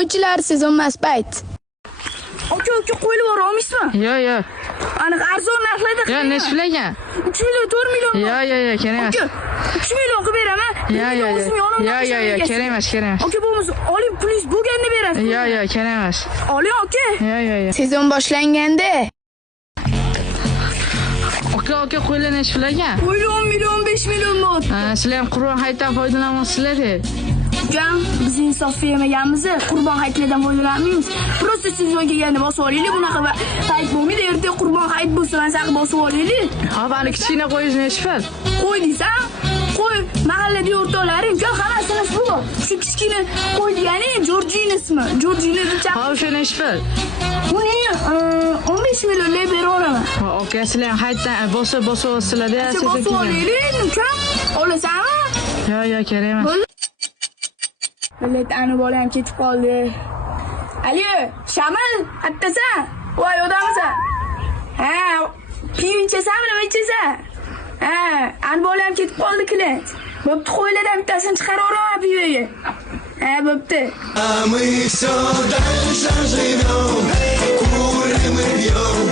Qo'ychilar sezonmas payt. Aka qo'yib bor olmaysizmi? Yo'q. Aniq arzon narxlarda Yo'q, nechta ekan? 3 million, 4 million. Yo'q, kerak emas. 3 million qilib beraman. Yo'q, kerak emas. Aka bo'lmasa oling pulingiz bo'lganda berasiz. Yo'q, kerak emas. Oling aka. Yo'q. Sezon boshlanganda Aka, qo'ylar nechta ekan? Qo'ylar 10 million, 5 million bor. Sizlar ham Qurbon hayitdan foydalanmoqsizlar-ku. Jan, biz insof yemaganmiz, Qurbon hayitlardan foydalanmaymiz. Prosta sezon kelganda bosib olaylik, bunaqa hayit bo'lmaydi. Ertaga Qurbon hayit bo'lsa, mana saqib bosib olaylik. Bani kichkina qo'yingiz nechta? Qo'y deysan, qo'y mahallada o'rtoqlaring, uka hammasini bu. Shu kichkina qo'y degani Jorjinasmi? Jorjina deb chaqirib. O'sha nechta? Uni 15 millionga beraman. Aka, sizlar ham hayitdan bosib olsizlar-da, Bosib olaylik, uka. Olasanmi? Yo'q, kerak emas. Millat ani bola ham ketib qoldi. Ali, Shamil, qattasan? Voy, odamsan? Ha, pivo ichasanmi, nima ichasan? Ha, ani bola ham ketib qoldi klient. Bo'pti, qo'ylardan bittasini chiqarib olaman pivoga. Ha, bo'pti. Мы все дальше живем, курим и пьем.